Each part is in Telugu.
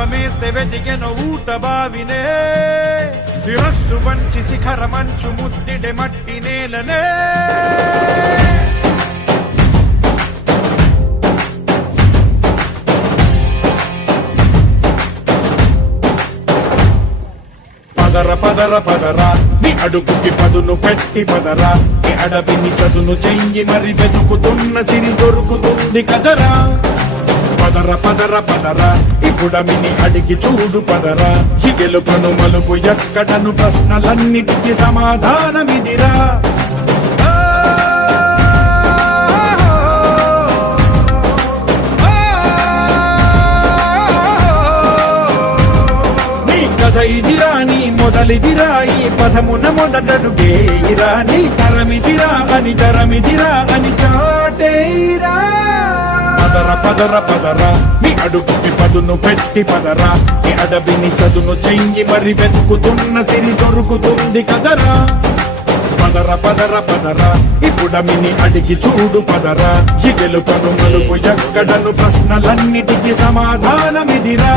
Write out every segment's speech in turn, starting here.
దాహమేస్తే వెతికెన ఊట బావినే శిరస్సు వంచి శిఖర మంచు ముద్దిడె మట్టి నేలనే పదర పదర పదరా నీ అడుగుకి పదును పెట్టి పదరా నీ అడవిని చదును చెయ్యి మరి వెతుకుతున్న సిరి దొరుకుతుంది కదరా పదర పదర పదరా ఇప్పుడమిని అడిగి చూడు పదరా ఈ గెలుపను మలుపు ఎక్కడను ప్రశ్నలన్నిటికీ సమాధానమిదిరా ఇదిరా నీ మొదలిదిరా ఈ పదమున మొదటడుగేయిరా నీ తరమిదిరా అని తరమిదిరా అని చాటేయిరా పదర పదర పదరా నీ అడుగుకి పదును పెట్టి పదరా నీ అడవిని చదును చెయ్యి మరి వెతుకుతున్న సిరి దొరుకుతుంది కదరా పదర పదర పదరా ఇప్పుడమిని అడిగి చూడు పదరా ఈ గెలుపను మలుపు ఎక్కడను ప్రశ్నలన్నిటికీ సమాధానమిదిరా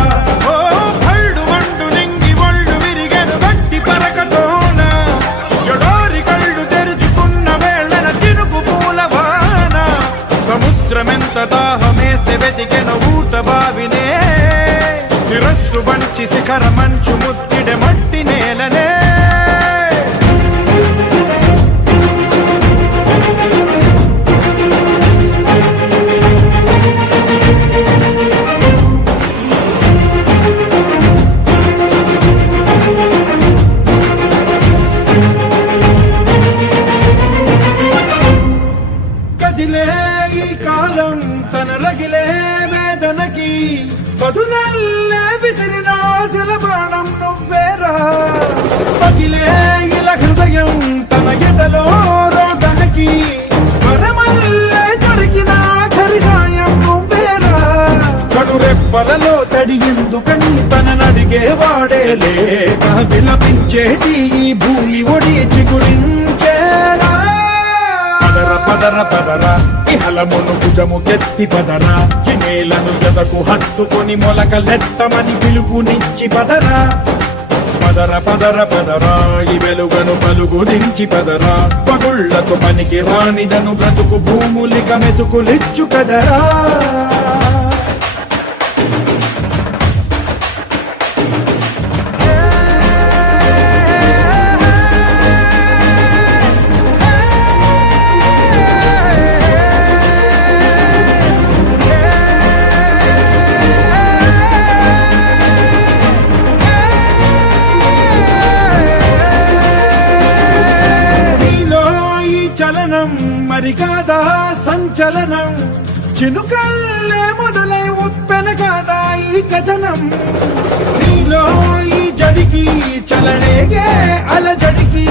సముద్రమెంత దాహమేస్తే వెతికెన ఊట బావినే శిరస్సు వంచి శిఖర మంచు ముద్దిడె మట్టి నేలనే కదిలే ఈ కాలం తన రగిలే వేదనకి పదునల్లే విసిరిన ఆశల ప్రాణం నువ్వేరా పగిలే ఇలా హృదయం తన ఎదలో రోదనకి వరమల్లే దొరికిన ఆఖరి సాయం నువ్వేరా కడురెప్పలలో తడి ఎందుకని తననడిగే వాడేలే విలపించేటి ఈ భూమి ఒడి చిగురించేరా పదర పదరా ఇహలమును భుజము కెత్తి పదరా నేలను జతకు హత్తుకొని మొలకలెత్తమని పిలుపునిచ్చి పదరా పదర పదర పదరా ఈ వెలుగను పలుగు దించి పదరా పగుళ్లకు పనికి రానిదను బ్రతుకు భూములిక మెతుకులిచ్చు కదరా మరి కాదా సంచలనం చినుకల్లే మొదలై ఉప్పెన కాదా ఈ కథనం నీలో ఈ జడికి చలనేగే అలజడికి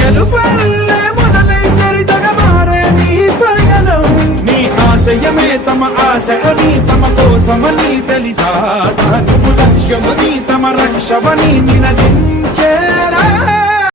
గెలుపల్లే మొదలై చరితగా మారే నీ పయనం నీ ఆశయమే తమ ఆశ అని తమ కోసమని తెలిసా నువ్వు లక్ష్యమని తమ రక్షమని నినదించ